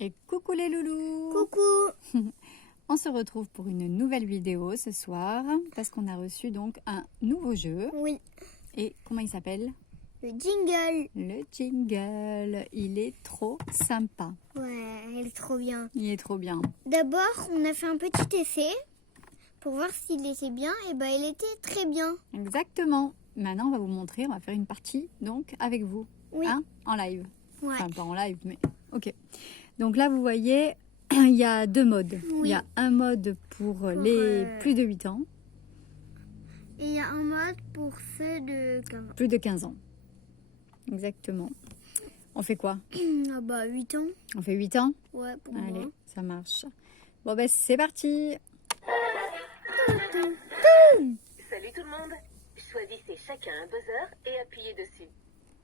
Et coucou les loulous! Coucou! On se retrouve pour une nouvelle vidéo ce soir parce qu'on a reçu donc un nouveau jeu. Oui, Et comment il s'appelle? le jingle. Le jingle. Il est trop sympa. Ouais, elle est trop bien. Il est trop bien. D'abord, on a fait un petit essai pour voir s'il était bien. Et ben, il était très bien. Exactement. Maintenant, on va vous montrer. On va faire une partie donc avec vous. Oui. Hein, en live. Ouais. Enfin, pas en live, mais ok. Donc là, vous voyez, il y a deux modes. Oui. Il y a un mode pour les plus de 8 ans. Et il y a un mode pour ceux de 15 ans. Plus de 15 ans. Exactement. On fait quoi? Ah bah 8 ans. On fait 8 ans? Ouais, pour Allez, moi. ça marche. Bon, ben c'est parti. Salut tout le monde. Choisissez chacun un buzzer et appuyez dessus.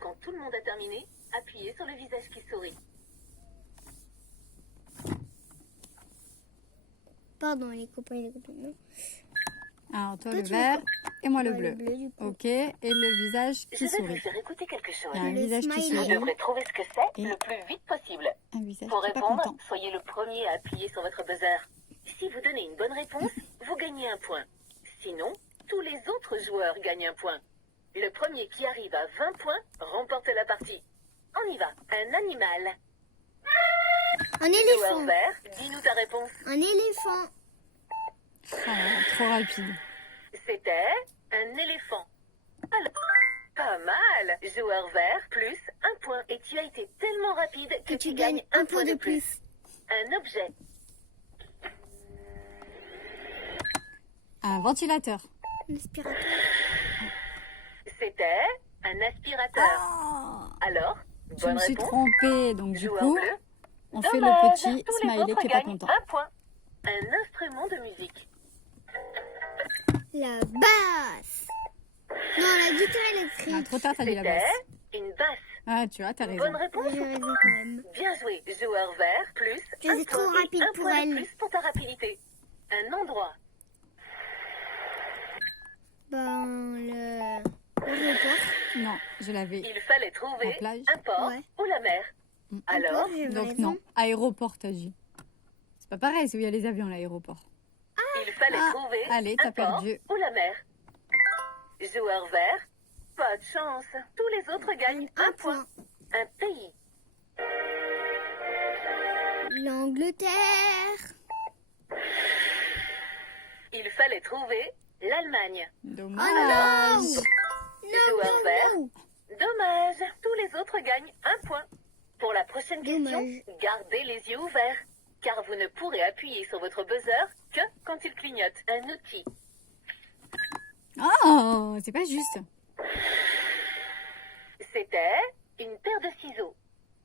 Quand tout le monde a terminé, appuyez sur le visage qui sourit. Pardon, les copains, non. Alors, toi Toi, le tu veux vert et moi le Ouais, bleu. du coup. Ok, et le visage Je qui vais sourit. vous faire écouter quelque chose. Il y a un Le visage qui smiley. Vous sourit. devrez trouver ce que c'est Et- le plus vite possible. Un visage Pour qui est pas répondre, content. soyez le premier à appuyer sur votre buzzer. Si vous donnez une bonne réponse, vous gagnez un point. Sinon, tous les autres joueurs gagnent un point. Le premier qui arrive à 20 points remporte la partie. On y va. Un animal. Un Joueur éléphant. vert, dis-nous ta réponse. Un éléphant. Ah, trop rapide. C'était un éléphant. Alors, pas mal. Joueur vert, plus un point. Et tu as été tellement rapide que Et tu gagnes un point de plus. Un objet. Un ventilateur. Un aspirateur. C'était un aspirateur. Oh, Alors, je bonne me suis réponse. trompée. Donc du Joueur coup, bleu. on fait Dommage. le petit Tous les smiley autres qui est pas gagnent content. un point. Un instrument de musique. La basse. Non, la guitare Ah, électrique. trop tard, t'as dit la basse. C'était une basse. Ah, tu vois, t'as Bonne raison. réponse. Ouais, j'ai raison quand même. Bien joué. Joueur vert, plus Je un suis trop point et rapide un pour point elle. de plus pour ta rapidité. Un endroit. Ben, l'aéroport. Non, je l'avais. Il fallait trouver La plage. un port Ouais. ou la mer. Mm. Alors, port, j'avais Donc raison. non, aéroport, t'as dit. C'est pas pareil, c'est où il y a les avions, l'aéroport. il fallait Ah, trouver allez, un t'as port perdu. ou la mer. Joueur vert, pas de chance. Tous les autres gagnent un point. Un pays. L'Angleterre. Il fallait trouver l'Allemagne. Dommage. Oh non. Joueur vert, Non. dommage. Tous les autres gagnent un point. Pour la prochaine question, Dommage. gardez les yeux ouverts. Car vous ne pourrez appuyer sur votre buzzer que quand il clignote. Un outil. Oh, c'est pas juste. C'était une paire de ciseaux.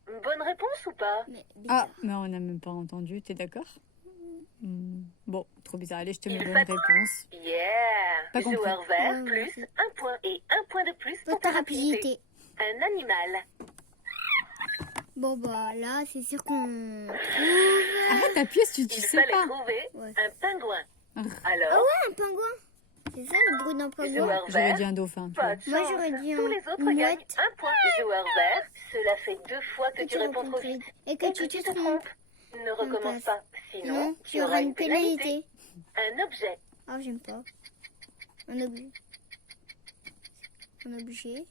Bonne réponse ou pas? Mais Ah, bizarre. mais on n'a même pas entendu, t'es d'accord? Bon, trop bizarre. Allez, je te mets Il bonne fait- réponse. Yeah! Pas compris. Joueur vert, Ouais, plus merci. un point et un point de plus pour Pour ta rapidité. Un animal. Bon, bah là, c'est sûr qu'on trouve. Arrête d'appuyer si tu Il sais fallait pas. trouver Ouais. un pingouin. Ah. Ah Alors, ouais, un pingouin. C'est ça le bruit d'un pingouin. joueur J'aurais vert, dit un dauphin. Tu pas vois. de Moi, chance. j'aurais dit Tous un- les autres une gagnent mouette. un point. Joueur vert, cela fait 2 fois que Que tu tu réponds trop réponds vite. Et que tu te trompes. Ne recommence passe. pas. Sinon, Non, tu auras une pénalité. pénalité. Un objet. Ah, j'aime pas. Un objet. Un objet.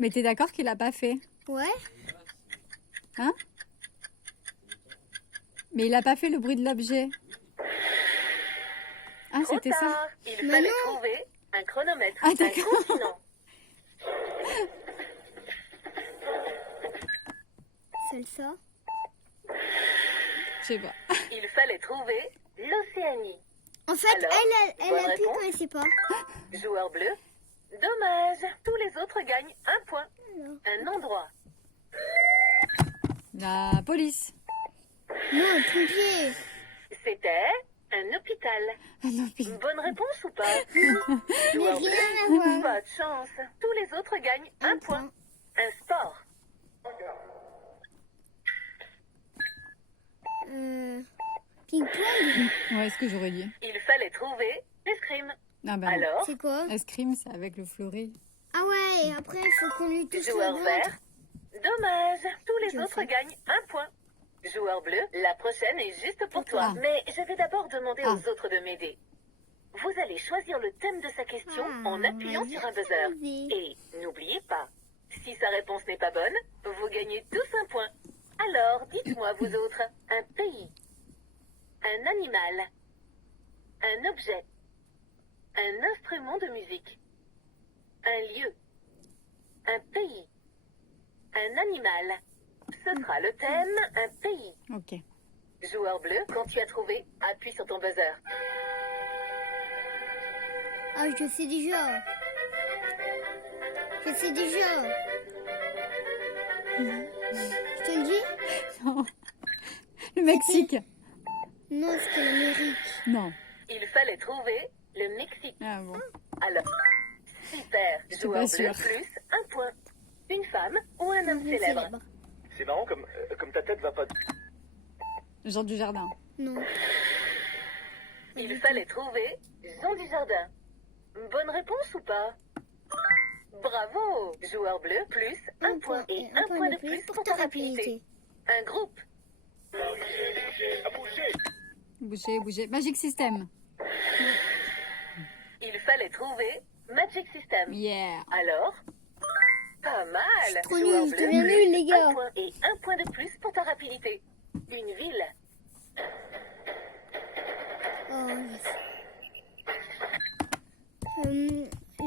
Mais t'es d'accord qu'il a pas fait? Ouais. Hein? Mais il a pas fait le bruit de l'objet. Ah, Trop c'était ça? tard. Il Mais fallait non. trouver un chronomètre. Ah, un d'accord. continent. Salsa. Je sais pas. Il fallait trouver l'Océanie. En fait, Alors, elle bonne appuie réponse. quand elle sait pas. Joueur bleu, dommage. Tous les autres gagnent un point. Non. Un endroit. La police. Non, pompier. C'était un hôpital. Ah non, puis- Bonne réponse ou pas? Mais Joueur rien bleu, à voir. pas de chance. Tous les autres gagnent un point. Un sport. Ping-pong. Ouais, ce que j'aurais dit. Il fallait trouver l'escrime. Ah bah non. Alors, C'est quoi? Escrime, c'est avec le fleuri. Ah ouais, et après, il faut qu'on lui touche le joueur ventre. vert, dommage. Tous les Je autres sais. gagnent un point. Joueur bleu, la prochaine est juste pour toi. Ah. Mais je vais d'abord demander Ah. aux autres de m'aider. Vous allez choisir le thème de sa question en appuyant sur un buzzer. Et n'oubliez pas, si sa réponse n'est pas bonne, vous gagnez tous un point. Alors, dites-moi vous autres, un pays, un animal, un objet, un instrument de musique, un lieu, un pays, un animal. Ce sera le thème, un pays. Ok. Joueur bleu, quand tu as trouvé, appuie sur ton buzzer. Ah, je sais déjà. Je sais déjà. Je te le dis? Non. Le Mexique. Non, c'était l'Amérique. Non. Il fallait trouver le Mexique. Ah bon. Alors, super. suis Joueur pas bleu sûre. plus un point. Une femme ou un homme célèbre. C'est marrant comme ta tête va pas. Jean du Jardin. Non. Il fallait trouver Jean Dujardin. Bonne réponse ou pas? Bravo. Joueur bleu plus un point et un point de plus pour ta rapidité. Un groupe. Bouger, bouger. Magic System. Il fallait trouver Magic System. Yeah. Alors, pas mal. Trop Joueur nul, je bleu deviens plus nul, les gars. un point et un point de plus pour ta rapidité. Une ville. Oh,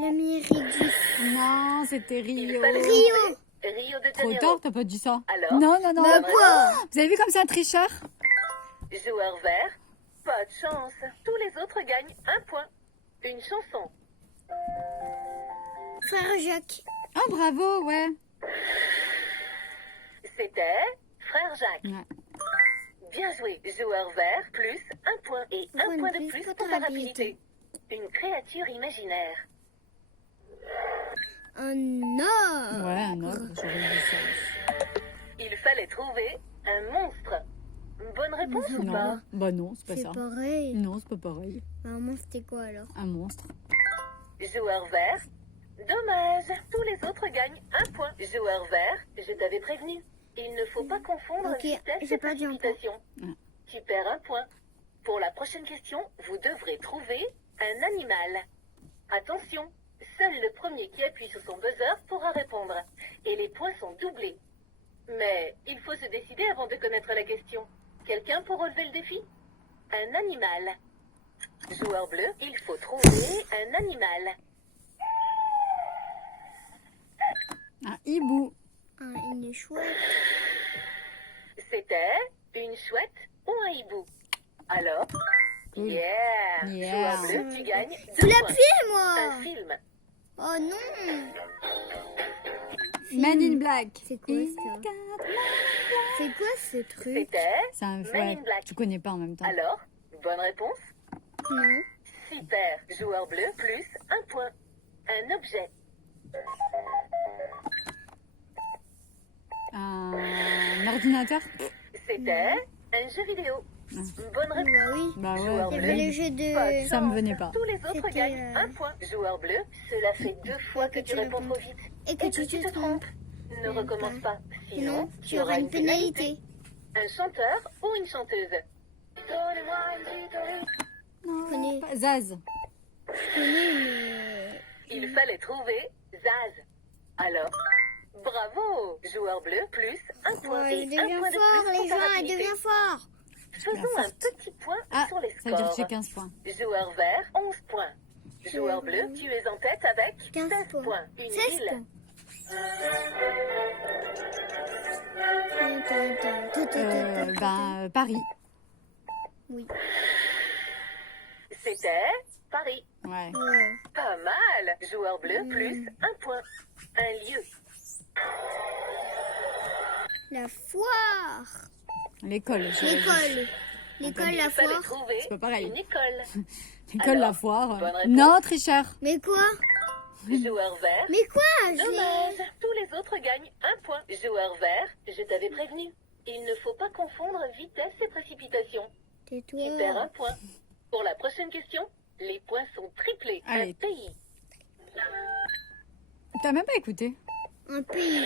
l'Amérique du Sud. Non, c'était Il Rio. fallait Rio. trouver Rio de Trop Janeiro. tard, t'as pas dit ça. Alors Non, non, non. Bah quoi? Vous avez vu comme c'est un tricheur? Joueur vert, pas de chance. Tous les autres gagnent un point. Une chanson. Frère Jacques. Oh, bravo, ouais. C'était Frère Jacques. Ouais. Bien joué. Joueur vert plus un point et un point de plus pour ta rapidité. Une créature imaginaire. Un or. Ouais, un ogre, j'aurais dit ça. Il fallait trouver un monstre. Bonne réponse ou Non. pas? Bah non, c'est pas C'est ça. pareil. Non, c'est pas pareil. Maman, c'était quoi alors? Un monstre. Joueur vert. Dommage. Tous les autres gagnent un point. Joueur vert, je t'avais prévenu. Il ne faut pas confondre Ok, vitesse j'ai et pas dit un point. précipitation. Ouais. Tu perds un point. Pour la prochaine question, vous devrez trouver un animal. Attention, seul le premier qui appuie sur son buzzer pourra répondre. Et les points sont doublés. Mais il faut se décider avant de connaître la question. Quelqu'un pour relever le défi? Un animal. Joueur bleu, il faut trouver un animal. Un hibou. Une chouette. C'était une chouette ou un hibou? Alors, yeah, Yeah. Joueur bleu, tu gagnes Je 2 l'ai points. appuyé, Un moi. film. Oh non. Man in Black. C'est quoi ça? C'est quoi ce truc? C'était C'est un Man ouais, in Black. tu connais pas en même temps. Alors, bonne réponse? Non. Super. Joueur bleu plus un point. Un objet. Un ordinateur. C'était un jeu vidéo. Bonne réponse. Bah oui. Bah Joueur ouais. Il y bleu. avait le jeu Pas de de... Ça me chance. venait pas. Tous les autres C'était, gagnent un point. Joueur bleu, cela fait 2 fois que tu réponds trop vite. Et que tu te trompes. Ne recommence pas. Sinon, Sinon, tu auras une pénalité. Un chanteur ou une chanteuse? Donnez-moi une petite rythme. Non, connais. pas- Zaz. Je connais, mais... Il fallait trouver Zaz. Alors, bravo! Joueur bleu plus un point Ouais, et il un devient point de fort, plus pour les ta gens, il rapidité. devient fort. Faisons un petit point Ah, sur les ça veut dire que scores. j'ai 15 points. Joueur vert, 11 points. Joueur bleu, tu es en tête avec 15 16 points. points. Une 16 ville. points. Paris. Oui. C'était Paris. Ouais. Ouais. Pas mal. Joueur bleu plus un point. Un lieu. La foire. L'école. j'aurais dit. L'école. L'école, la Il fallait foire. trouver C'est pas pareil. une école. L'école, la Alors, foire. bonne réponse. Non, tricheur. Mais quoi? Joueur vert. Mais quoi? Dommage. Tous les autres gagnent un point. Joueur vert, je t'avais prévenu. Il ne faut pas confondre vitesse et précipitation. Tais-toi. Tu perds un point. Pour la prochaine question, les points sont triplés. Allez. Un pays. T'as même pas écouté. Un pays.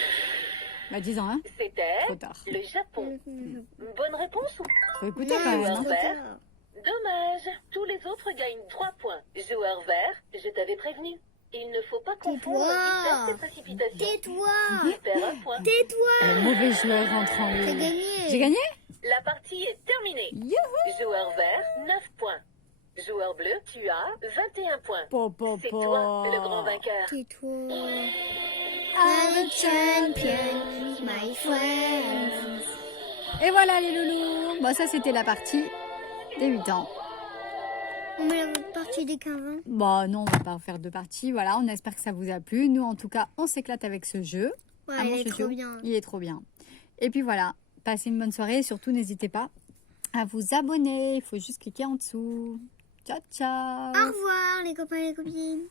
Bah 10 ans, hein. C'était Trop tard. le Japon. Bonne réponse ou Faut écouter quand même. non. Hein. Vert. Dommage. Tous les autres gagnent 3 points. Joueur vert, je t'avais prévenu. Il ne faut pas confondre vitesse et précipitation. Tais-toi. Tu perds un point. Tais-toi. Le mauvais joueur rentre en J'ai ligne. gagné. J'ai gagné? La partie est terminée. Youhou! Joueur vert, 9 points. Joueur bleu, tu as 21 points. C'est Po. toi le grand vainqueur. Tais-toi. I'm a champion, my friends. Et voilà les loulous. Bon, ça c'était la partie des 8 ans. On met la partie des 15 ans. Bon, non, on va pas en faire 2 parties. Voilà, on espère que ça vous a plu. Nous, en tout cas, on s'éclate avec ce jeu. Ouais, Ah, mon il est chouchou, trop bien. Il est trop bien. Et puis voilà, passez une bonne soirée. Et surtout, n'hésitez pas à vous abonner. Il faut juste cliquer en dessous. Ciao, ciao. Au revoir les copains et les copines.